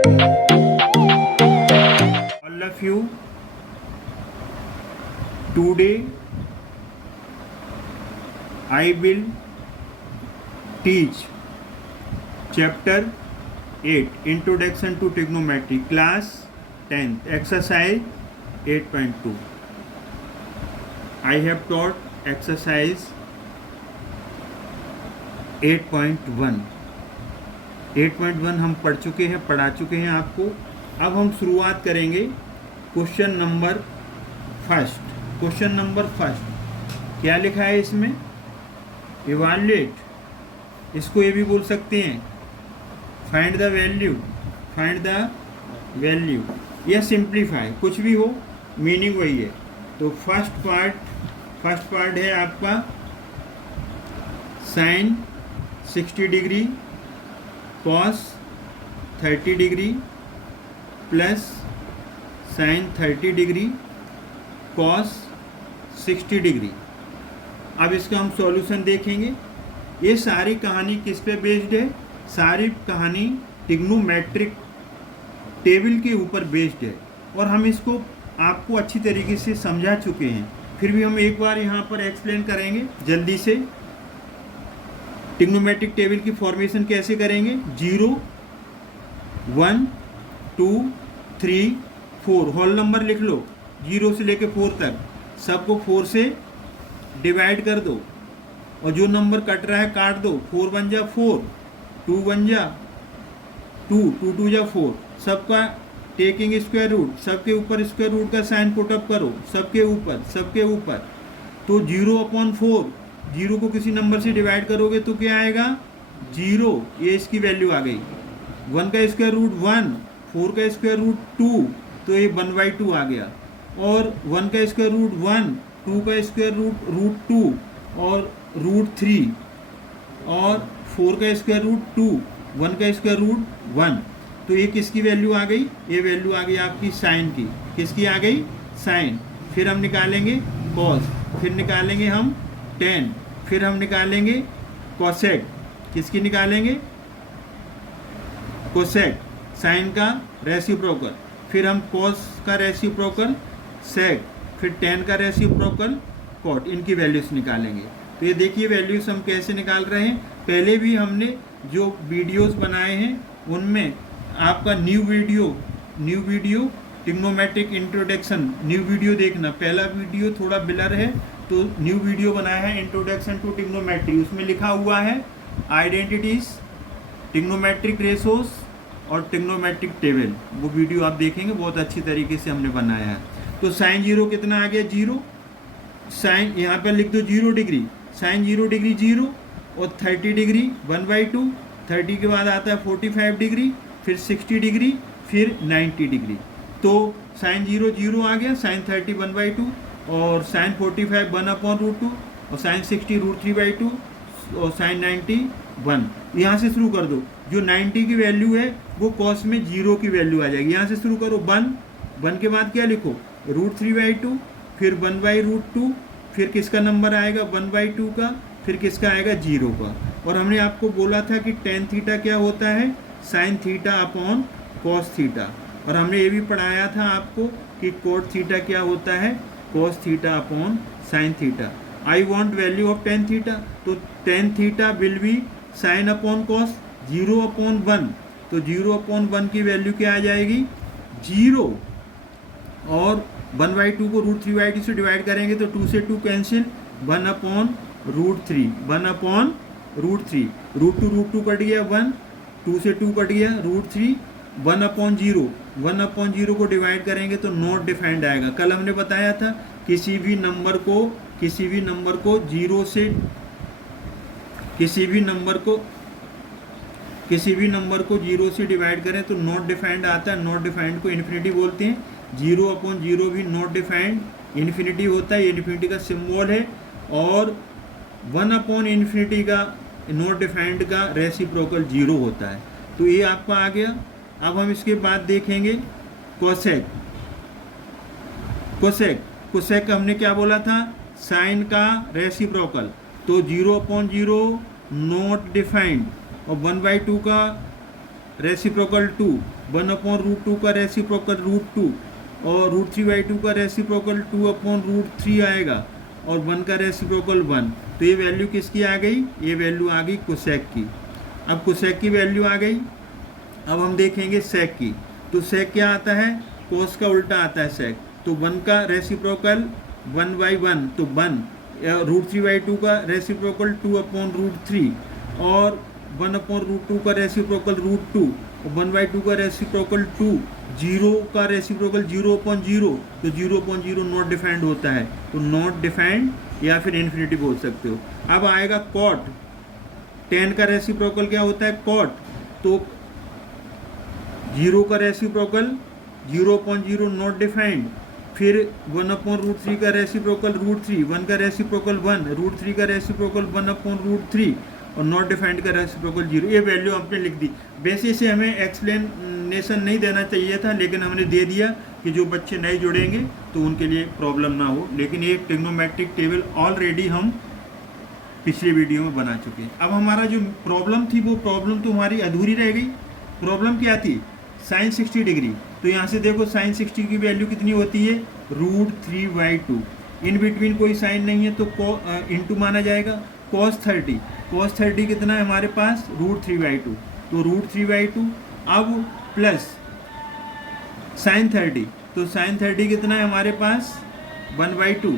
All of you, today I will teach chapter 8, Introduction to Trigonometry, class 10th, exercise 8.2. I have taught exercise 8.1 हम पढ़ा चुके हैं आपको। अब हम शुरुआत करेंगे क्वेश्चन नंबर फर्स्ट। क्या लिखा है इसमें? इवैल्यूएट, इसको ये भी बोल सकते हैं फाइंड द वैल्यू या सिंप्लीफाई, कुछ भी हो, मीनिंग वही है। तो फर्स्ट पार्ट है आपका sine 60 degree cos 30 degree plus sine 30 degree cos 60 degree. अब इसका हम सॉल्यूशन देखेंगे। ये सारी कहानी किस पे बेस्ड है? सारी कहानी ट्रिग्नोमेट्रिक टेबल के ऊपर बेस्ड है और हम इसको आपको अच्छी तरीके से समझा चुके हैं। फिर भी हम एक बार यहाँ पर एक्सप्लेन करेंगे जल्दी से। ट्रिग्नोमेट्रिक टेबल की फॉर्मेशन कैसे करेंगे? 0 1 2 3 4 होल नंबर लिख लो, 0 से लेके 4 तक सबको 4 से डिवाइड कर दो और जो नंबर कट रहा है काट दो। 4 1 जा 4, 2 1 जा 2, 2 2 जा 4, सबका टेकिंग स्क्वायर रूट, सबके ऊपर स्क्वायर रूट का साइन पुट अप करो, सबके ऊपर। तो 0/4, 0 को किसी नंबर से डिवाइड करोगे तो क्या आएगा? 0, ये इसकी वैल्यू आ गई। 1 का स्क्वायर रूट 1, 4 का स्क्वायर रूट 2, तो ये 1/2 आ गया। और 1 का स्क्वायर रूट 1, 2 का स्क्वायर रूट 2 और रूट 3 और 4 का स्क्वायर रूट 2, 1 का स्क्वायर रूट 1। तो ये किसकी वैल्यू आ गई? ये वैल्यू आ गई आपकी साइन की। किसकी आ गई? साइन। फिर हम निकालेंगे कॉस, फिर निकालेंगे हम टेन, फिर हम निकालेंगे कोसेक। किसकी निकालेंगे? कोसेक, साइन का रेसिप्रोकल। फिर हम कॉस का रेसिप्रोकल सेक, फिर टेन का रेसिप्रोकल कॉट। इनकी वैल्यूज निकालेंगे। तो ये देखिए वैल्यूज हम कैसे निकाल रहे हैं। पहले भी हमने जो वीडियोस बनाए हैं उनमें आपका new video trigonometric introduction, new video देखना। पहला वीडियो थोड़ा ब्लर है तो न्यू वीडियो बनाया है इंट्रोडक्शन टू ट्रिग्नोमेट्री। उसमें लिखा हुआ है आइडेंटिटीज, ट्रिग्नोमेट्रिक रेशोज और ट्रिग्नोमेट्रिक टेबल। वो वीडियो आप देखेंगे, बहुत अच्छी तरीके से हमने बनाया है। तो साइन 0 कितना आ गया? 0। साइन यहाँ पर लिख दो 0 डिग्री, साइन 0 डिग्री 0 और 30 डिग्री 1/2। 30 के बाद आता है 45 डिग्री, फिर 60 डिग्री, फिर 90 डिग्री। तो साइन 0 0 आ गया, साइन 30 1/2 और साइन 45 1/√2 और साइन 60 √3/2 और साइन 90 1। यहाँ से शुरू कर दो। जो 90 की वैल्यू है वो कॉस में 0 की वैल्यू आ जाएगी। यहाँ से शुरू करो 1 के बाद क्या लिखो? √3/2, फिर 1/√2, फिर किसका नंबर आएगा? 1/2 का, फिर किसका आएगा? 0 का। और हमने आपको बोला था कि टेन थीटा क्या होता है? Sine theta upon cos theta. और हमने ये भी पढ़ाया था आपको कि कोट थीटा क्या होता है? Cos theta upon sine theta. I want value of tan theta, तो tan theta will be sine upon cos 0/1। तो 0/1 की वैल्यू क्या आ जाएगी? 0। और 1/2 को √3/2 से डिवाइड करेंगे तो 2 से 2 कैंसिल, 1/√3, 1/√3। √2 कट गया 1, 2 से 2 कट गया √3, 1/0। 1/0 को डिवाइड करेंगे तो नॉट डिफाइंड आएगा। कल हमने बताया था किसी भी नंबर को 0 से किसी भी नंबर को 0 से डिवाइड करें तो नॉट डिफाइंड आता है। नॉट डिफाइंड को इन्फिनिटी बोलते हैं। 0/0 भी नॉट डिफाइंड इन्फिनिटी होता है, इन्फिनिटी का सिंबल है। और 1/∞ का नॉट डिफाइंड का रेसिप्रोकल 0 होता है। तो ये आपका आ गया। अब हम इसके बाद देखेंगे कोसेक। कोसेक हमने क्या बोला था? साइन का रेसिप्रोकल। तो 0/0 नॉट डिफाइंड और 1/2 का रेसिप्रोकल 2, 1/√2 का रेसिप्रोकल √2, और √3/2 का रेसिप्रोकल 2/√3 आएगा, और 1 का रेसिप्रोकल 1। तो ये वैल्यू किसकी आ गई? ये वैल्यू आ गई कोसेक की। अब कोसेक की वैल्यू आ गई, अब हम देखेंगे सेक की। तो सेक क्या आता है? कोस का उल्टा आता है सेक। तो 1 का रेसिप्रोकल 1/1, तो 1, √3/2 का रेसिप्रोकल 2/√3, और 1/√2 का रेसिप्रोकल √2, और 1/2 का रेसिप्रोकल 2, 0 का रेसिप्रोकल 0/0, तो 0/0 नॉट डिफाइंड होता है, तो नॉट डिफाइंड या फिर इन्फिनिटी बोल सकते हो। अब आएगा कॉट। 10 का रेसिप्रोकल क्या होता है? कॉट। तो 0 का रेसिप्रोकल 0/0 नॉट डिफाइंड, फिर 1/√3 का रेसिप्रोकल √3, 1 का रेसिप्रोकल 1, √3 का रेसिप्रोकल 1/√3, और नॉट डिफाइंड का रेसिप्रोकल 0। ये वैल्यू आपने लिख दी। वैसे इसे हमें एक्सप्लेनेशन नहीं देना चाहिए था, लेकिन हमने दे दिया कि जो बच्चे नए जुड़ेंगे तो उनके लिए प्रॉब्लम ना हो। लेकिन ये ट्रिग्नोमेट्रिक टेबल ऑलरेडी हम पिछले वीडियो में बना चुके हैं। अब हमारा जो प्रॉब्लम थी वो प्रॉब्लम तो हमारी अधूरी रह गई। प्रॉब्लम क्या थी? Sine 60 degree. तो यहाँ से देखो साइन 60 की वैल्यू कितनी होती है? √3/2। इन बिटवीन कोई साइन नहीं है तो इंटू माना जाएगा। cos 30, cos 30 कितना है हमारे पास? √3/2, तो √3/2। अब प्लस साइन 30, तो साइन 30 कितना है हमारे पास? 1/2,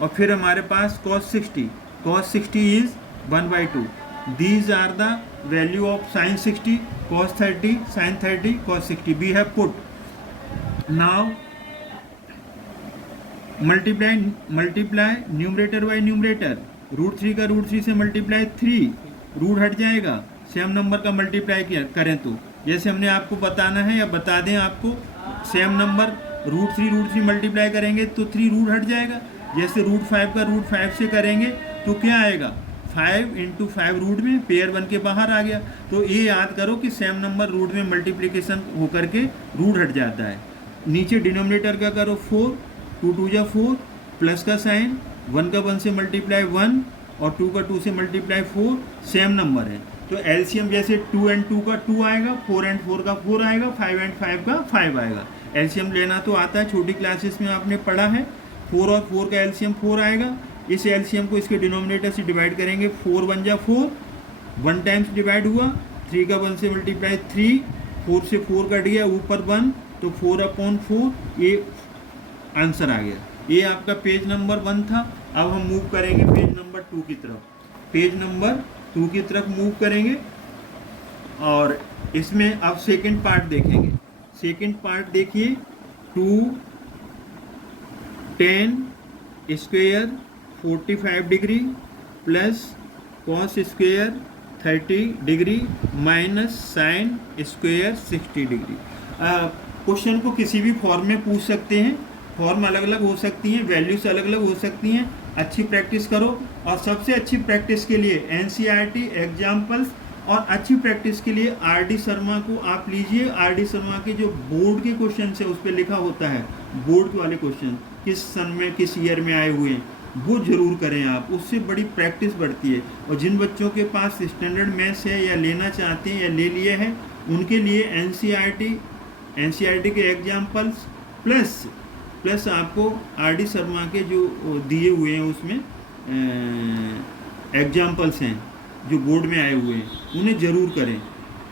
और फिर हमारे पास cos 60, cos 60 is 1/2। These are the value of sin 60, cos 30, sin 30, cos 60. We have put. Now multiply numerator by numerator. √3 का √3 से मल्टीप्लाई 3, रूट हट जाएगा। सेम नंबर का मल्टीप्लाई करें तो जैसे हमने आपको बताना है या बता दें आपको, सेम नंबर √3 मल्टीप्लाई करेंगे तो 3 रूट हट जाएगा। जैसे √5 का √5 से करेंगे तो क्या आएगा? 5 × 5 रूट में पेयर बन के बाहर आ गया। तो ये याद करो कि सेम नंबर रूट में मल्टीप्लिकेशन होकर के रूट हट जाता है। नीचे डिनोमिनेटर का करो 4, 2 2 जा 4, प्लस का साइन, 1 का 1 से मल्टीप्लाई 1, और 2 का 2 से मल्टीप्लाई 4, सेम नंबर है। तो एलसीएम जैसे 2 × 2 का 2 आएगा, 4 × 4 का 4 आएगा, 5 × 5 का 5 आएगा। एलसीएम लेना तो आता है, छोटी क्लासेस में आपने पढ़ा है। 4 और 4 का एलसीएम 4 आएगा। इस एलसीएम को इसके डिनोमिनेटर से डिवाइड करेंगे, 4 1 जा 4, 1 टाइम्स डिवाइड हुआ, 3 का 1 से मल्टीप्लाई 3, 4 से 4 कट गया, ऊपर 1, तो 4/4, ये आंसर आ गया। ये आपका पेज नंबर 1 था। अब हम मूव करेंगे पेज नंबर 2 की तरफ। पेज नंबर 2 की तरफ मूव करेंगे, और इसमें अब सेकंड पार्ट देखेंगे। सेकंड पार्ट देखिए, 2 10 square 45 degree plus cos square 30 degree minus sine square 60 degree. Question को किसी भी फॉर्म में पूछ सकते हैं। फॉर्म अलग अलग हो सकती हैं, वैल्यूज अलग अलग हो सकती हैं। अच्छी प्रैक्टिस करो, और सबसे अच्छी प्रैक्टिस के लिए एनसीईआरटी एग्जाम्पल्स, और अच्छी प्रैक्टिस के लिए आरडी शर्मा को आप लीजिए। आरडी शर्मा के जो बोर्ड के क्वेश्चन है उस पर लिखा होता है, बोर्ड वाले क्वेश्चन किस सन में किस ईयर में आए हुए हैं, वो जरूर करें आप, उससे बड़ी प्रैक्टिस बढ़ती है। और जिन बच्चों के पास स्टैंडर्ड मैथ्स है या लेना चाहते हैं या ले लिए हैं, उनके लिए एनसीईआरटी के एग्जाम्पल्स प्लस आपको आरडी शर्मा के जो दिए हुए हैं उसमें एग्जाम्पल्स हैं जो बोर्ड में आए हुए हैं, उन्हें ज़रूर करें।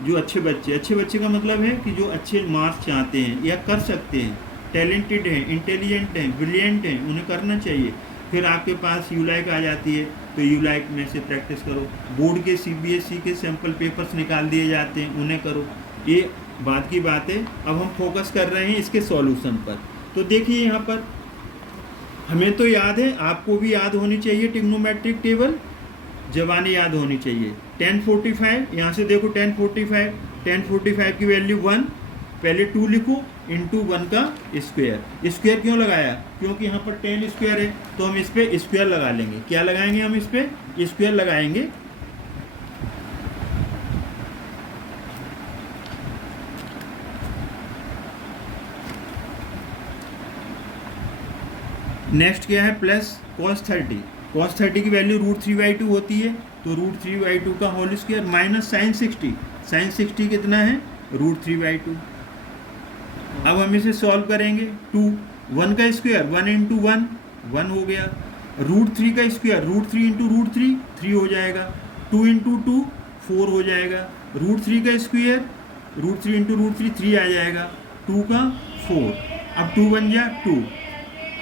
जो अच्छे बच्चे का मतलब है कि जो अच्छे मार्क्स चाहते हैं या कर सकते हैं, टैलेंटेड हैं, इंटेलिजेंट हैं, ब्रिलियंट हैं, उन्हें करना चाहिए। फिर आपके पास यूलाइक आ जाती है, तो यूलाइक में से प्रैक्टिस करो। बोर्ड के सीबीएसई के सैम्पल पेपर्स निकाल दिए जाते हैं, उन्हें करो। ये बात की बात है। अब हम फोकस कर रहे हैं इसके सॉल्यूशन पर। तो देखिए यहाँ पर हमें तो याद है, आपको भी याद होनी चाहिए ट्रिग्नोमेट्रिक टेबल, जबानी याद होनी चाहिए। 1045, यहाँ से देखो 1045 की वैल्यू 1, पहले 2 लिखो इंटू 1 का स्क्वायर। स्क्वायर क्यों लगाया? क्योंकि यहाँ पर 10 स्क्वायर है, तो हम इस पर स्क्वायर लगा लेंगे। क्या लगाएंगे हम इस पर? स्क्वायर लगाएंगे। नेक्स्ट क्या है? Plus cos 30। cos 30 की वैल्यू √3/2 होती है, तो √3/2 का whole square, minus sine 60। Sine 60 कितना है? √3/2। अब हम इसे सॉल्व करेंगे। 2 1 का स्क्वायर 1 इंटू 1 1 हो गया। √3 का स्क्वायर √3 इंटू √3 3 हो जाएगा। 2 इंटू 2 4 हो जाएगा। √3 का स्क्वायर √3 इंटू √3 3 आ जाएगा। 2 का 4, अब 2 बन गया 2।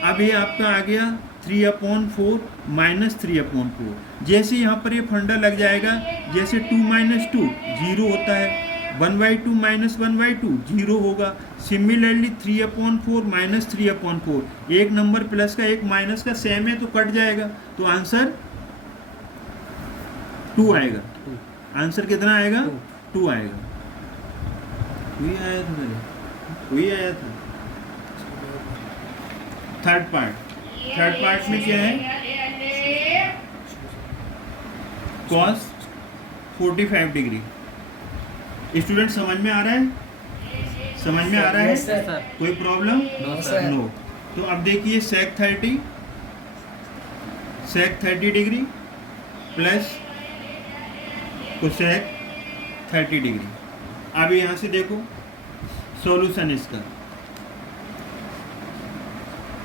अब ये आपका आ गया 3/4 माइनस 3/4। जैसे यहाँ पर ये फंडा लग जाएगा, जैसे 2 माइनस 2 0 होता है, 1/2 माइनस 1/2 0 होगा। सिमिलरली 3/4 माइनस 3/4, एक नंबर प्लस का एक माइनस का सेम है तो कट जाएगा, तो आंसर 2 आएगा। आंसर कितना आएगा? 2 आएगा। वही आया था मेरे, वही आया था। थर्ड पार्ट में क्या है? cos 45 degree. स्टूडेंट समझ में आ रहा है? समझ में आ रहा है? कोई प्रॉब्लम? नो। तो अब देखिए sec 30 degree plus cosec 30 degree. अब यहाँ से देखो सॉल्यूशन इसका।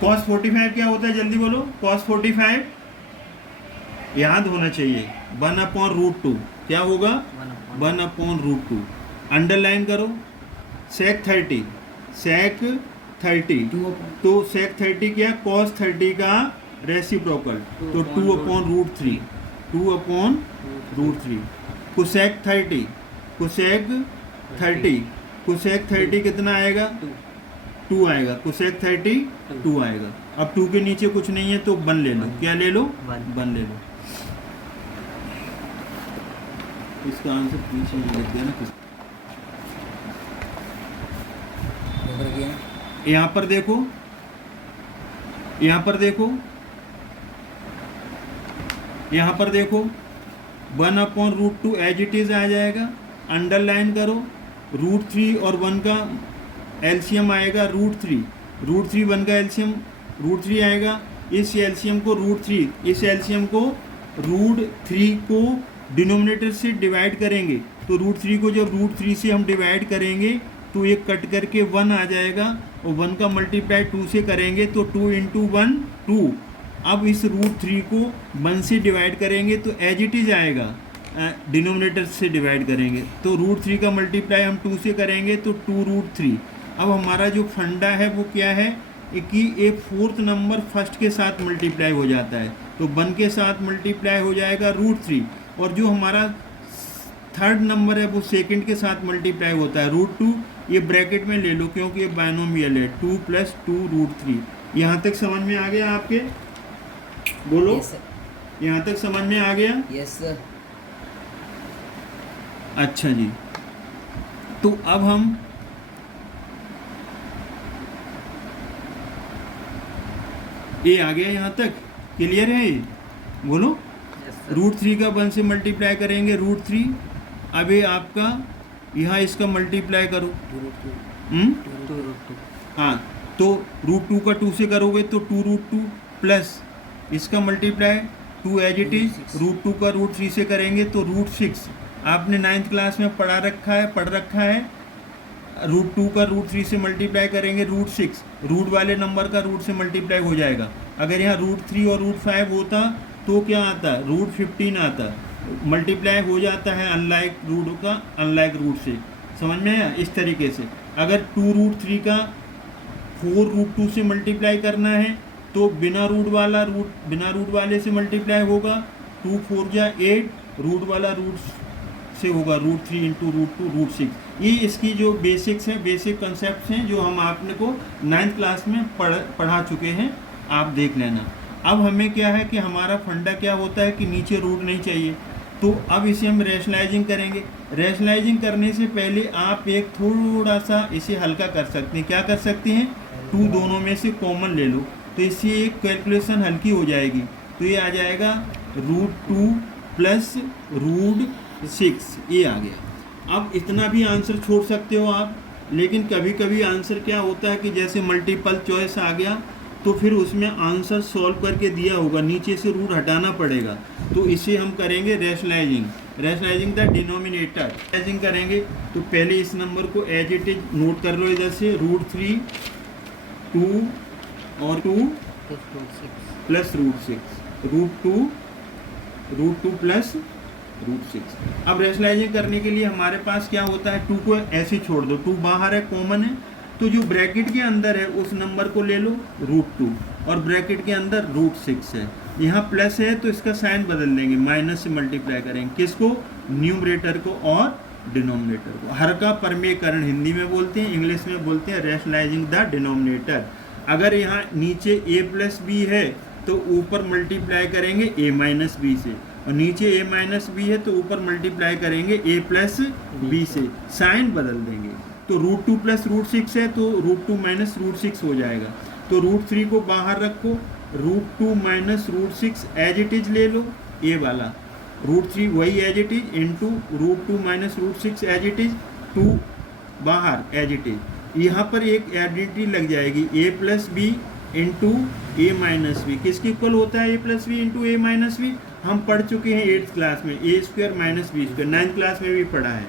cos 45 क्या होता है, जल्दी बोलो। cos 45 याद होना चाहिए 1/√2। क्या होगा? 1/√2। अंडरलाइन करो। sec 30 तो sec 30 क्या? cos 30 का रेसिप्रोकल, तो 2/√3। cosec 30 कितना आएगा? 2 आएगा। cosec 30 2 आएगा। अब 2 के नीचे कुछ नहीं है तो 1 ले लो। क्या ले लो? 1 ले लो। इसका आंसर पीछे में लिख दिया ना। यहाँ पर देखो 1/√2 एज इट इज आ जाएगा। अंडरलाइन करो। √3 और 1 का एलसीएम आएगा √3। √3 1 का एलसीएम √3 आएगा। इस एलसीएम को √3 को डिनोमिनेटर से डिवाइड करेंगे, तो √3 को जब √3 से हम डिवाइड करेंगे तो ये कट करके 1 आ जाएगा, और 1 का मल्टीप्लाई 2 से करेंगे तो 2 इंटू 1 2। अब इस √3 को 1 से डिवाइड करेंगे तो एज इट इज आएगा, डिनोमिनेटर से डिवाइड करेंगे तो √3 का मल्टीप्लाई हम 2 से करेंगे तो 2√3। अब हमारा जो फंडा है वो क्या है कि एक फोर्थ नंबर फर्स्ट के साथ मल्टीप्लाई हो जाता है, तो 1 के साथ मल्टीप्लाई हो जाएगा √3, और जो हमारा थर्ड नंबर है वो सेकंड के साथ मल्टीप्लाई होता है √2। ये ब्रैकेट में ले लो क्योंकि ये बायनोमियल है। 2 + 2√3। यहाँ तक समझ में आ गया आपके? बोलो। yes, यहाँ तक समझ में आ गया? Yes sir. अच्छा जी, तो अब हम ये आ गया यहाँ तक। क्लियर है ये? बोलो। √3 का 1 से मल्टीप्लाई करेंगे √3। अब ये आपका यहाँ इसका मल्टीप्लाई करो। हाँ, तो √2 का 2 से करोगे तो 2√2 प्लस इसका मल्टीप्लाई 2 एज इट इज। √2 का √3 से करेंगे तो √6। आपने 9th क्लास में पढ़ रखा है। √2 का √3 से मल्टीप्लाई करेंगे √6, रूट वाले नंबर का रूट से मल्टीप्लाई हो जाएगा। अगर यहाँ √3 और √5 होता तो क्या आता? √15 आता। मल्टीप्लाई हो जाता है अनलाइक रूट से। समझ में आया? इस तरीके से अगर 2√3 का 4√2 से मल्टीप्लाई करना है तो बिना रूट वाले से मल्टीप्लाई होगा। 2 4 जा 8, रूट वाला रूट से होगा √3 इंटू √2 √6। ये इसकी जो बेसिक कंसेप्ट हैं जो हम आपने को 9th क्लास में पढ़ा चुके हैं, आप देख लेना। अब हमें क्या है कि हमारा फंडा क्या होता है कि नीचे रूट नहीं चाहिए, तो अब इसे हम रैशनलाइजिंग करेंगे। रैशनलाइजिंग करने से पहले आप एक थोड़ा सा इसे हल्का कर सकते हैं। क्या कर सकते हैं? 2 दोनों में से कॉमन ले लो, तो इससे एक कैलकुलेशन हल्की हो जाएगी। तो ये आ जाएगा √2 प्लस √6। ये आ गया। अब इतना भी आंसर छोड़ सकते हो आप, लेकिन कभी कभी आंसर क्या होता है कि जैसे मल्टीपल चॉइस आ गया तो फिर उसमें आंसर सॉल्व करके दिया होगा, नीचे से रूट हटाना पड़ेगा, तो इसे हम करेंगे rationalising. Rationalising the denominator. Rationalising करेंगे तो पहले इस नंबर को एज इट इज नोट कर लो इधर से, √3 2 और 2 प्लस √6 √2 प्लस √6। अब रैशनलाइजिंग करने के लिए हमारे पास क्या होता है, 2 को ऐसे ही छोड़ दो, 2 बाहर है, कॉमन है, तो जो ब्रैकेट के अंदर है उस नंबर को ले लो √2 और ब्रैकेट के अंदर √6 है। यहाँ प्लस है तो इसका साइन बदल देंगे, माइनस से मल्टीप्लाई करेंगे, किसको, न्यूमरेटर को और डिनोमिनेटर को। हर का परमेयकरण हिंदी में बोलते हैं, इंग्लिश में बोलते हैं रैशनलाइजिंग द डिनोमिनेटर। अगर यहाँ नीचे a प्लस बी है तो ऊपर मल्टीप्लाई करेंगे a माइनस बी से, और नीचे a माइनस बी है तो ऊपर मल्टीप्लाई करेंगे a प्लस बी से, साइन बदल देंगे। तो √2 प्लस √6 है तो √2 माइनस √6 हो जाएगा। तो √3 को बाहर रखो, √2 माइनस √6 एज इट इज ले लो, ए वाला √3 वही as it is into √2 minus √6 as it is, 2 बाहर एज इट इज। यहाँ पर एक एडिटी लग जाएगी, a plus B into A minus B. किसके इक्वल होता है a plus B into A minus B, हम पढ़ चुके हैं 8th क्लास में, a² minus b², 9th class में भी पढ़ा है।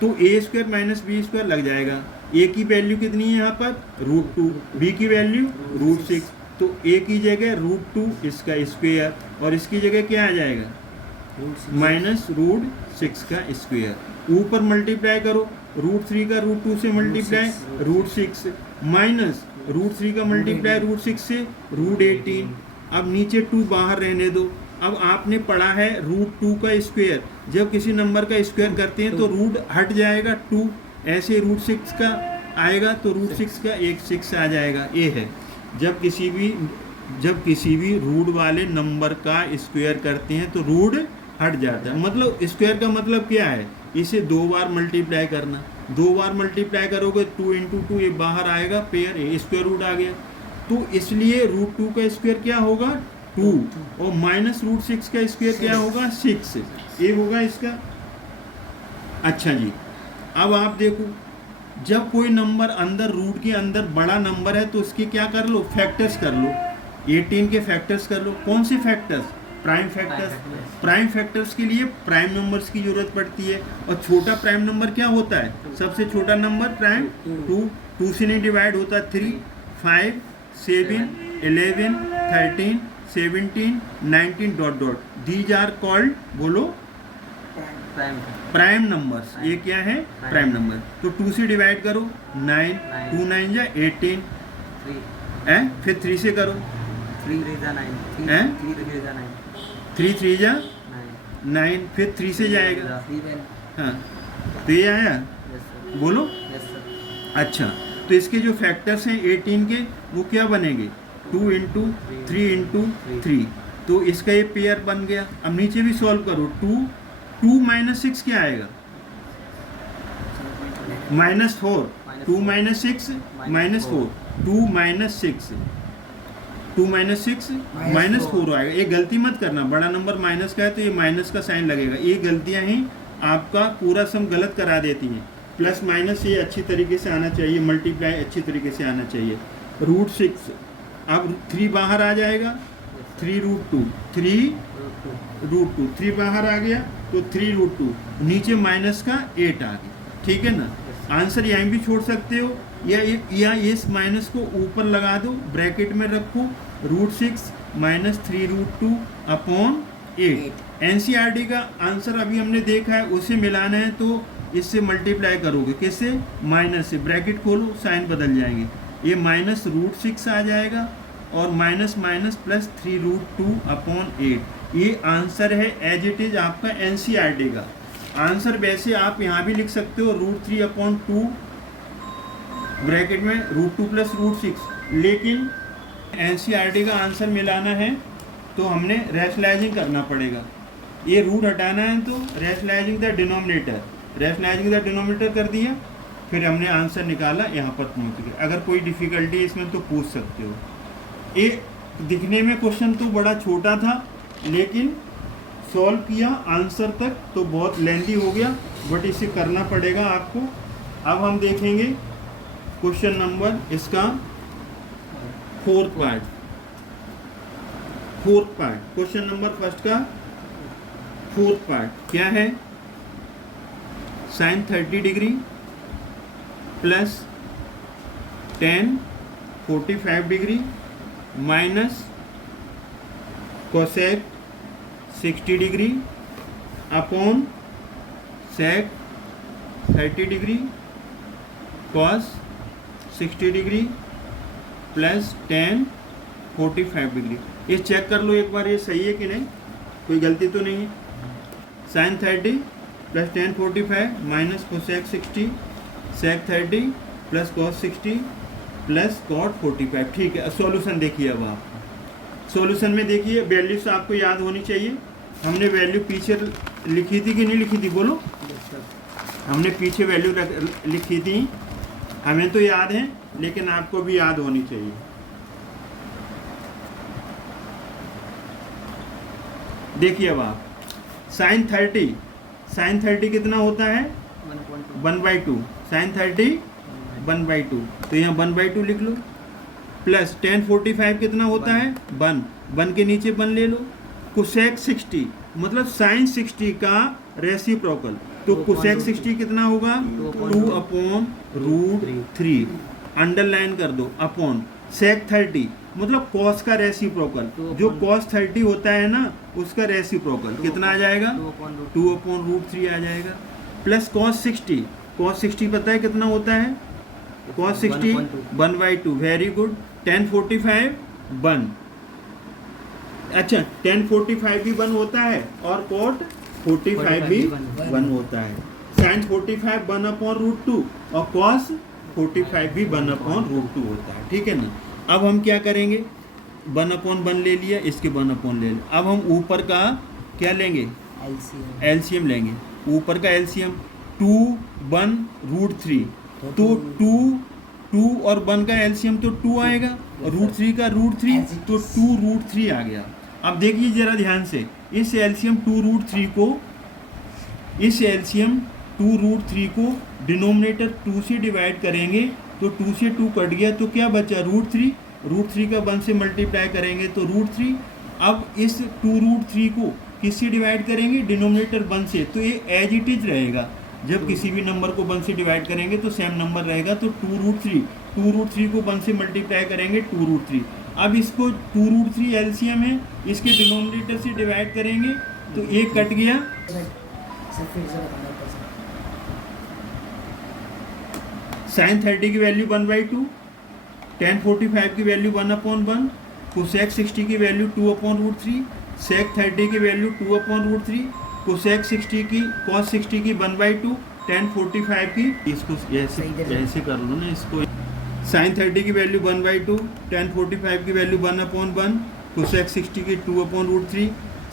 तो a² माइनस b² लग जाएगा। a की वैल्यू कितनी है यहाँ पर, √2, b की वैल्यू √6, तो a की जगह √2 इसका स्क्वायर और इसकी जगह क्या आ जाएगा, माइनस √6 का स्क्वायर। ऊपर मल्टीप्लाई करो, √3 का √2 से मल्टीप्लाई √6 माइनस √3 का मल्टीप्लाई √6 से √18। अब नीचे 2 बाहर रहने दो। अब आपने पढ़ा है √2 का स्क्वायर, जब किसी नंबर का स्क्वायर करते हैं तो रूट हट जाएगा 2, ऐसे √6 का आएगा तो √6 का एक 6 आ जाएगा। ये है जब किसी भी रूट वाले नंबर का स्क्वायर करते हैं तो रूट हट जाता है। मतलब स्क्वायर का मतलब क्या है, इसे 2 बार मल्टीप्लाई करना, 2 बार मल्टीप्लाई करोगे 2 × 2 ये बाहर आएगा, पेयर स्क्वायर रूट आ गया। तो इसलिए √2 का स्क्वायर क्या होगा, 2, और माइनस √6 का स्क्वायर क्या होगा, 6, ये होगा इसका। अच्छा जी, अब आप देखो, जब कोई नंबर अंदर रूट के अंदर बड़ा नंबर है तो उसके क्या कर लो, फैक्टर्स कर लो, 18 के फैक्टर्स कर लो। कौन से factors, prime factors. Prime factors के लिए प्राइम नंबर्स की जरूरत पड़ती है, और छोटा प्राइम नंबर क्या होता है, सबसे छोटा नंबर प्राइम 2 से नहीं डिवाइड होता, 3 5 7 11 13 17 19 dot dot, these are called, बोलो, प्राइम नंबर्स। ये क्या है, प्राइम नंबर। तो 2 से डिवाइड करो 9, 2 9 जा 18, फिर 3 से करो 3 3 जा 9, फिर 3 से जाएगा, हाँ, तो ये आया, बोलो। अच्छा, तो इसके जो फैक्टर्स हैं 18 के, वो क्या बनेंगे, 2 × 3 × 3, तो इसका ये पेयर बन गया। अब नीचे भी सॉल्व करो, 2 माइनस 6 क्या आएगा, -4, 2 माइनस 6 -4, 2 माइनस 6 -4 आएगा। ये गलती मत करना, बड़ा नंबर माइनस का है तो ये माइनस का साइन लगेगा। ये गलतियां ही आपका पूरा सम गलत करा देती हैं। प्लस माइनस ये अच्छी तरीके से आना चाहिए, मल्टीप्लाई अच्छी तरीके से आना चाहिए। √6, अब 3 बाहर आ जाएगा, 3 √2, 3 बाहर आ गया तो 3 √2, नीचे माइनस का 8 आ गया, ठीक है ना। आंसर यहीं भी छोड़ सकते हो, या इस माइनस को ऊपर लगा दो, ब्रैकेट में रखो, √6 माइनस 3 √2 अपॉन 8। एनसीईआरटी का आंसर अभी हमने देखा है, उसे मिलाना है तो इससे मल्टीप्लाई करोगे, किससे, माइनस से, ब्रैकेट खोलो, साइन बदल जाएंगे, ये माइनस √6 आ जाएगा और माइनस माइनस प्लस 3 √2 अपॉन 8। ये आंसर है एज इट इज आपका एनसीईआरटी का आंसर। वैसे आप यहाँ भी लिख सकते हो √3 अपॉन 2 ब्रैकेट में √2 प्लस √6, लेकिन एनसीईआरटी का आंसर मिलाना है तो हमने रैशनलाइजिंग करना पड़ेगा। ये रूट हटाना है तो रैशनलाइजिंग द डिनोमिनेटर कर दिया, फिर हमने आंसर निकाला, यहाँ पर पहुँच गए। अगर कोई डिफ़िकल्टी इसमें तो पूछ सकते हो। ये दिखने में क्वेश्चन तो बड़ा छोटा था, लेकिन सॉल्व किया आंसर तक तो बहुत लेंथी हो गया, बट इसे करना पड़ेगा आपको। अब हम देखेंगे क्वेश्चन नंबर इसका 4th part. Question number first का फोर्थ पार्ट क्या है, sine 30 degree plus tan 45 degree minus cosec 60 degree upon sec 30 degree cos 60 degree plus tan 45 degree. ये चेक कर लो एक बार, ये सही है कि नहीं, कोई गलती तो नहीं है। Sine 30 plus tan 45 minus cosec 60 sec 30 plus cos 60 plus cot 45। ठीक है, सॉल्यूशन देखिए। अब आप सॉल्यूशन में देखिए, वैल्यूज आपको याद होनी चाहिए। हमने वैल्यू पीछे लिखी थी कि नहीं लिखी थी, बोलो। हमने पीछे वैल्यू लिखी थी, हमें तो याद है, लेकिन आपको भी याद होनी चाहिए। देखिए अब आप साइन 30 कितना होता है 1/2, साइन 30 1/2, तो यहाँ 1/2 लिख लो। प्लस टेन 45 कितना होता है 1 के नीचे 1 ले लो। कोसेक 60 मतलब साइन 60 का रेसिप्रोकल, तो कोसेक 60 कितना होगा 2/√3, अंडरलाइन कर दो, अपॉन सेक 30 मतलब कॉस का रेसिप्रोकल, जो कॉस 30 होता है ना उसका रेसिप्रोकल कितना आ जाएगा 2/√3 आ जाएगा। प्लस कॉस 60 पता है कितना होता है, कॉस 60 1/2, वेरी गुड। टेन 45 1, अच्छा टेन 45 भी 1 होता है और कॉट 45 भी 1 होता है। साइन 45 1/√2 और कॉस 45 भी 1/√2 होता है, ठीक है ना। अब हम क्या करेंगे, 1/1 ले लिया, इसके 1/1 ले लिया। अब हम ऊपर का क्या लेंगे, एलसीएम लेंगे। ऊपर का एलसीएम 2/1√3, तो 2 और 1 का एलसीएम तो 2 आएगा, और √3 का √3, तो 2√3 आ गया। अब देखिए जरा ध्यान से, इस एलसीएम 2√3 को डिनोमिनेटर 2 से डिवाइड करेंगे, तो 2 से 2 कट गया, तो क्या बचा √3 का 1 से मल्टीप्लाई करेंगे तो √3। अब इस 2√3 को किससे डिवाइड करेंगे, डिनोमिनेटर 1 से, तो ये एज इट इज रहेगा। जब किसी भी नंबर को 1 से डिवाइड करेंगे तो सेम नंबर रहेगा, तो 2√3 को 1 से मल्टीप्लाई करेंगे 2√3। अब इसको 2√3 एलसीएम है, इसके डिनोमिनेटर से डिवाइड करेंगे तो एक कट गया, साइन 30 की वैल्यू 1/2, टेन 45 की वैल्यू 1/1, कोसेक 60 की वैल्यू 2/√3, सेक 30 की वैल्यू 2/√3, कोसेक 60 की कॉस 60 की 1/2, टेन 45 की, इसको ऐसे कर लो ना, इसको साइन 30 की वैल्यू 1/2, टेन 45 की वैल्यू 1/1, कोसेक 60 की 2/√3,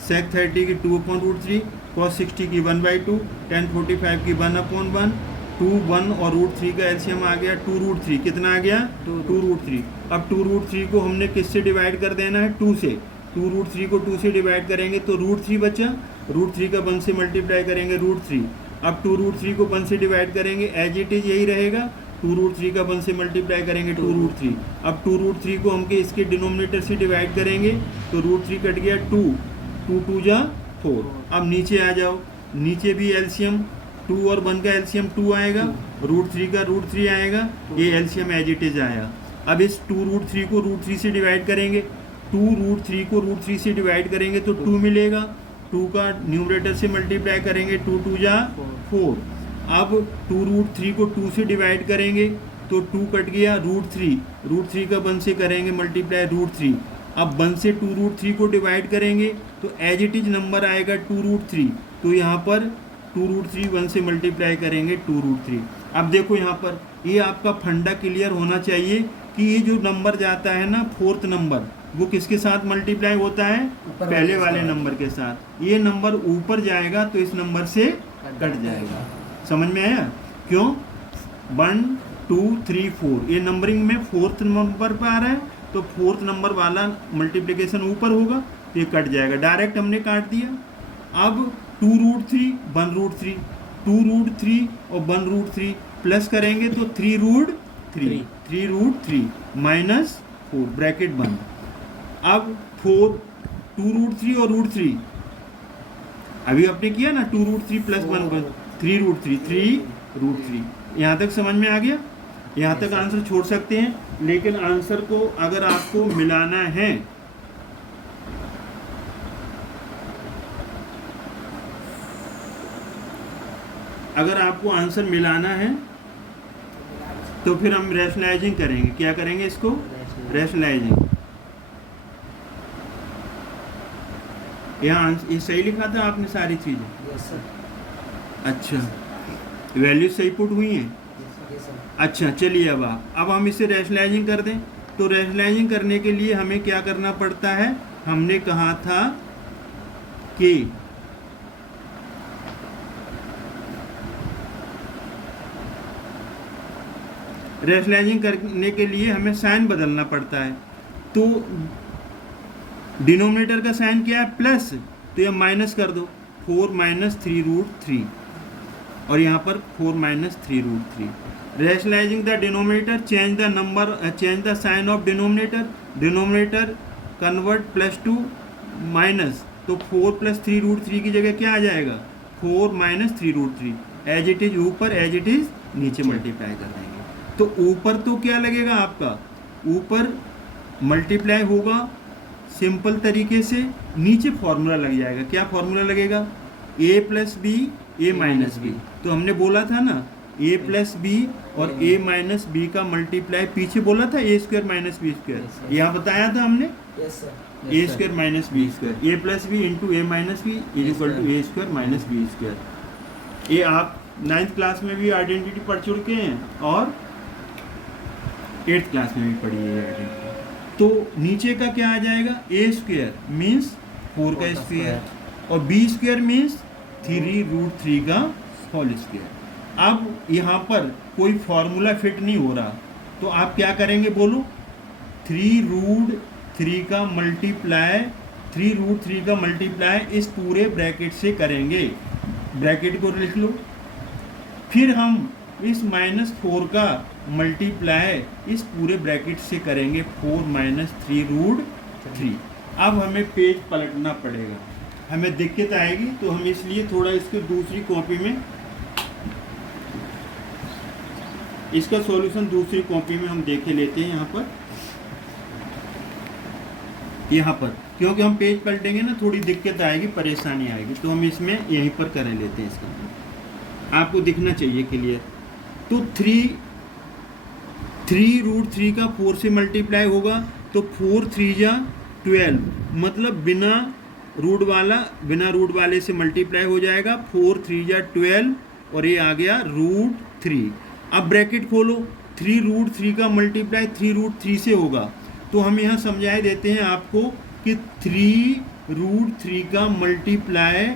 सेक 30 की 2/√3, कॉस 60 की 1/2, टेन 45 की 1/1, 2 1 और √3 का एलसीएम आ गया 2√3, कितना आ गया 2√3। अब 2√3 को हमने किससे डिवाइड कर देना है 2 से, 2√3 को 2 से डिवाइड करेंगे तो √3 बचा, √3 का 1 से मल्टीप्लाई करेंगे √3। अब 2√3 को 1 से डिवाइड करेंगे, एज इट इज यही रहेगा, 2√3 का 1 से मल्टीप्लाई करेंगे 2√3। अब 2√3 को हम इसके डिनोमिनेटर से डिवाइड करेंगे तो √3 कट गया 2 2 जा 4। अब नीचे आ जाओ, नीचे भी एलसीएम 2 और 1 का एलसीएम 2 आएगा, √3 का √3 आएगा, ये एलसीएम एज इट इज आया। अब इस 2√3 को √3 से डिवाइड करेंगे, 2√3 को √3 से डिवाइड करेंगे तो 2 मिलेगा, 2 का न्यूमरेटर से मल्टीप्लाई करेंगे 2 2 जा 4। अब 2√3 को 2 से डिवाइड करेंगे तो 2 कट गया, √3 का 1 से करेंगे मल्टीप्लाई √3। अब 1 से 2√3 को डिवाइड करेंगे तो एज इट इज नंबर आएगा 2√3, तो यहाँ पर 2√3 1 से मल्टीप्लाई करेंगे 2√3। अब देखो यहाँ पर ये आपका फंडा क्लियर होना चाहिए कि ये जो नंबर जाता है ना फोर्थ नंबर, वो किसके साथ मल्टीप्लाई होता है, पहले वाले नंबर के साथ। ये नंबर ऊपर जाएगा तो इस नंबर से कट जाएगा, समझ में आया क्यों। 1 2 3 4 ये नंबरिंग में फोर्थ नंबर पर आ रहा है, तो फोर्थ नंबर वाला मल्टीप्लिकेशन ऊपर होगा तो ये कट जाएगा, डायरेक्ट हमने काट दिया। अब 2√3 1√3, 2√3 और 1√3 प्लस करेंगे तो 3√3 माइनस 4 ब्रैकेट बंद। अब 4 2√3 और √3 अभी आपने किया ना 2√3 प्लस 1 3√3 3√3। यहाँ तक समझ में आ गया? यहाँ तक आंसर छोड़ सकते हैं, लेकिन आंसर को अगर आपको मिलाना है तो फिर हम रैशनलाइजिंग करेंगे। क्या करेंगे? इसको रैशनलाइजिंग। यहाँ ये सही लिखा था आपने सारी चीजें? Yes sir. अच्छा, वैल्यू सही पुट हुई हैं? Yes sir. अच्छा, चलिए अब हम इसे रैशनलाइजिंग कर दें। तो रैशनलाइजिंग करने के लिए हमें क्या करना पड़ता है? हमने कहा था कि रैशनलाइजिंग करने के लिए हमें साइन बदलना पड़ता है। तो डिनोमिनेटर का साइन क्या है? प्लस, तो यह माइनस कर दो, 4 - 3√3, और यहाँ पर 4 - 3√3। Rationalising the denominator, change the sign of denominator convert plus to minus, तो 4 + 3√3 की जगह क्या आ जाएगा? 4 - 3√3। एज इट इज ऊपर, एज इट इज नीचे मल्टीप्लाई कर देंगे। तो ऊपर तो क्या लगेगा आपका? ऊपर मल्टीप्लाई होगा सिंपल तरीके से, नीचे फॉर्मूला लग जाएगा। क्या फॉर्मूला लगेगा? a + b a - b। तो हमने बोला था ना a + b और a - b का मल्टीप्लाई, पीछे बोला था a² - b², यहाँ बताया था हमने yes sir. a² - b², a + b × a - b = a² - b²। ये आप 9th क्लास में भी आइडेंटिटी पढ़ चुके हैं और 8th क्लास में भी पढ़ी है आइडेंटिटी। तो नीचे का क्या आ जाएगा? a² मीन्स 4 का स्क्वायर और b² मीन्स 3√3 का होल स्क्वायर। अब यहाँ पर कोई फॉर्मूला फिट नहीं हो रहा, तो आप क्या करेंगे बोलो? 3√3 का मल्टीप्लाई इस पूरे ब्रैकेट से करेंगे। ब्रैकेट को लिख लो। फिर हम इस -4 का मल्टीप्लाई इस पूरे ब्रैकेट से करेंगे, 4 - 3√3। अब हमें पेज पलटना पड़ेगा, हमें दिक्कत आएगी, तो हम इसलिए थोड़ा इसकी दूसरी कॉपी में इसका सॉल्यूशन दूसरी कॉपी में हम देखे लेते हैं। यहाँ पर क्योंकि हम पेज पलटेंगे ना, थोड़ी दिक्कत आएगी, परेशानी आएगी, तो हम इसमें यहीं पर कर लेते हैं। इसका आपको दिखना चाहिए क्लियर। तो 3√3 का 4 से मल्टीप्लाई होगा, तो 4 × 3 = 12, मतलब बिना रूट वाले से मल्टीप्लाई हो जाएगा। 4 × 3 = 12 और ये आ गया √3। अब ब्रैकेट खोलो, 3√3 का मल्टीप्लाई 3√3 से होगा, तो हम यहाँ समझाए देते हैं आपको कि 3√3 का मल्टीप्लाई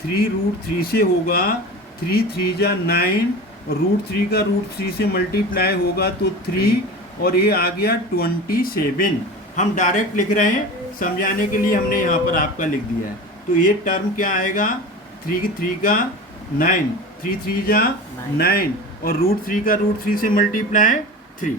3√3 से होगा। 3 × 3 = 9, √3 का √3 से मल्टीप्लाई होगा तो 3, और ये आ गया 27। हम डायरेक्ट लिख रहे हैं, समझाने के लिए हमने यहाँ पर आपका लिख दिया है। तो ये टर्म क्या आएगा? 3 × 3 = 9, 3 × 3 = 9, और √3 का √3 से मल्टीप्लाई 3।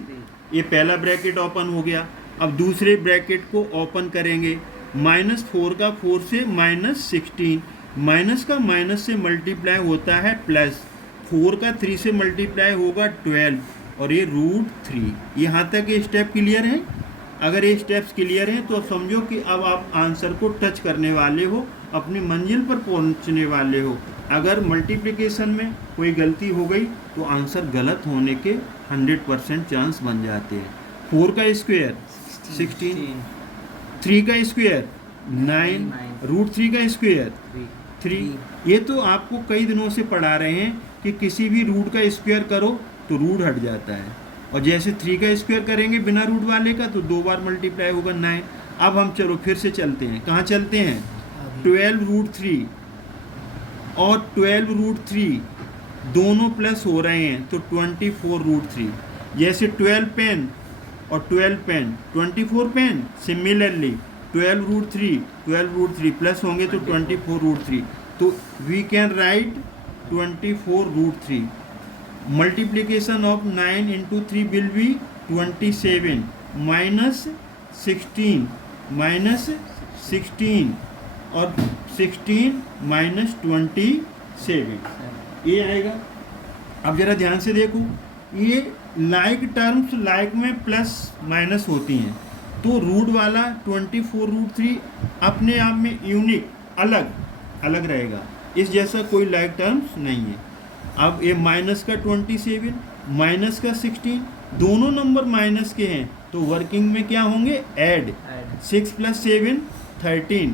ये पहला ब्रैकेट ओपन हो गया। अब दूसरे ब्रैकेट को ओपन करेंगे। -4 का 4 से -16, माइनस का माइनस से मल्टीप्लाई होता है प्लस, 4 का 3 से मल्टीप्लाई होगा 12, और ये √3। यहाँ तक ये स्टेप क्लियर है? अगर ये स्टेप्स क्लियर हैं तो समझो कि अब आप आंसर को टच करने वाले हो, अपनी मंजिल पर पहुंचने वाले हो। अगर मल्टीप्लिकेशन में कोई गलती हो गई तो आंसर गलत होने के 100% चांस बन जाते हैं। 4 का स्क्वायर 16, 3 का स्क्वायर 9, √3 का स्क्वायर 3। ये तो आपको कई दिनों से पढ़ा रहे हैं कि किसी भी रूट का स्क्वायर करो तो रूट हट जाता है, और जैसे 3 का स्क्वायर करेंगे बिना रूट वाले का तो 2 बार मल्टीप्लाई होगा 9। अब हम चलो फिर से चलते हैं, कहाँ चलते हैं? 12√3 और 12√3 दोनों प्लस हो रहे हैं तो 24√3। जैसे 12 पेन और 12 पेन 24 पेन, सिमिलरली 12√3 प्लस होंगे तो 24√3। तो we can write 24√3। Multiplication of 9 into 3 will be 27, -16 और 16 माइनस 27 ये आएगा। अब जरा ध्यान से देखो, ये लाइक टर्म्स लाइक में प्लस माइनस होती हैं, तो रूट वाला 24√3 अपने आप में यूनिक अलग अलग रहेगा, इस जैसा कोई लाइक टर्म्स नहीं है। अब ये माइनस का 27 माइनस का 16 दोनों नंबर माइनस के हैं, तो वर्किंग में क्या होंगे, ऐड। 6 + 7 13,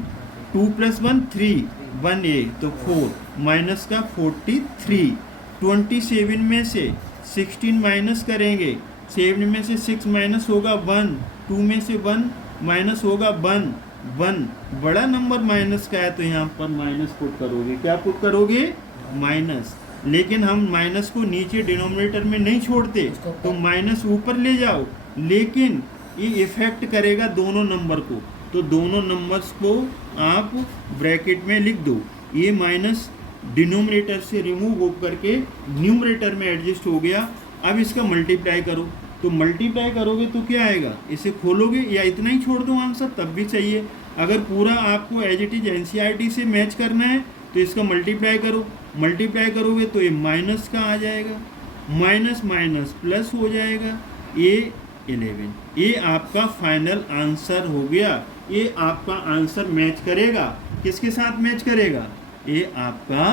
2 + 1 3, 1 ए तो 4, माइनस का 43। 27 में से 16 माइनस करेंगे, 7 में से 6 माइनस होगा 1, 2 में से 1 माइनस होगा 1, 1 बड़ा नंबर माइनस का है, तो यहाँ पर माइनस पुट करोगे, क्या पुट करोगे, माइनस। लेकिन हम माइनस को नीचे डिनोमिनेटर में नहीं छोड़ते, तो माइनस ऊपर ले जाओ, लेकिन ये इफेक्ट करेगा दोनों नंबर को, तो दोनों नंबर्स को आप ब्रैकेट में लिख दो। ये माइनस डिनोमिनेटर से रिमूव हो करके न्यूमरेटर में एडजस्ट हो गया। अब इसका मल्टीप्लाई करो, तो मल्टीप्लाई करोगे तो क्या आएगा, इसे खोलोगे या इतना ही छोड़ दो आंसर तब भी चाहिए। अगर पूरा आपको एज इट इज एनसीईआरटी से मैच करना है तो इसका मल्टीप्लाई करो, मल्टीप्लाई करोगे तो ये माइनस का आ जाएगा, माइनस माइनस प्लस हो जाएगा, ये 11। ये आपका फाइनल आंसर हो गया। ये आपका आंसर मैच करेगा, किसके साथ मैच करेगा, ये आपका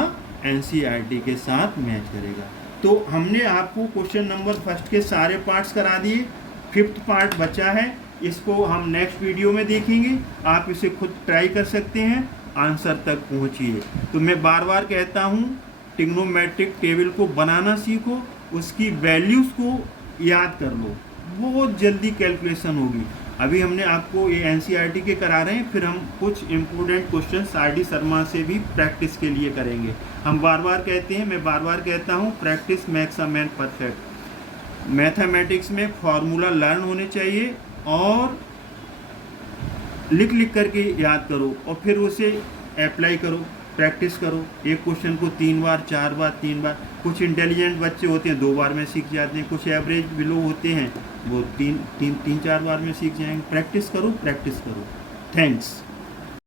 एनसीईआरटी के साथ मैच करेगा। तो हमने आपको क्वेश्चन नंबर फर्स्ट के सारे पार्ट्स करा दिए, 5th पार्ट बचा है, इसको हम नेक्स्ट वीडियो में देखेंगे। आप इसे खुद ट्राई कर सकते हैं, आंसर तक पहुंचिए। तो मैं बार बार कहता हूं, ट्रिग्नोमेट्रिक टेबल को बनाना सीखो, उसकी वैल्यूज़ को याद कर लो, बहुत जल्दी कैलकुलेशन होगी। अभी हमने आपको ये एनसीईआरटी के करा रहे हैं, फिर हम कुछ important question R D Sharma से भी प्रैक्टिस के लिए करेंगे। हम बार बार कहते हैं, मैं बार बार कहता हूँ, practice makes a man perfect. Mathematics में फॉर्मूला लर्न होने चाहिए और लिख लिख करके याद करो और फिर उसे अप्लाई करो, प्रैक्टिस करो। एक क्वेश्चन को 3 बार 4 बार 3 बार, कुछ इंटेलिजेंट बच्चे होते हैं 2 बार में सीख जाते हैं, कुछ एवरेज बिलो होते हैं वो 3-4 बार में सीख जाएंगे। प्रैक्टिस करो, प्रैक्टिस करो। थैंक्स।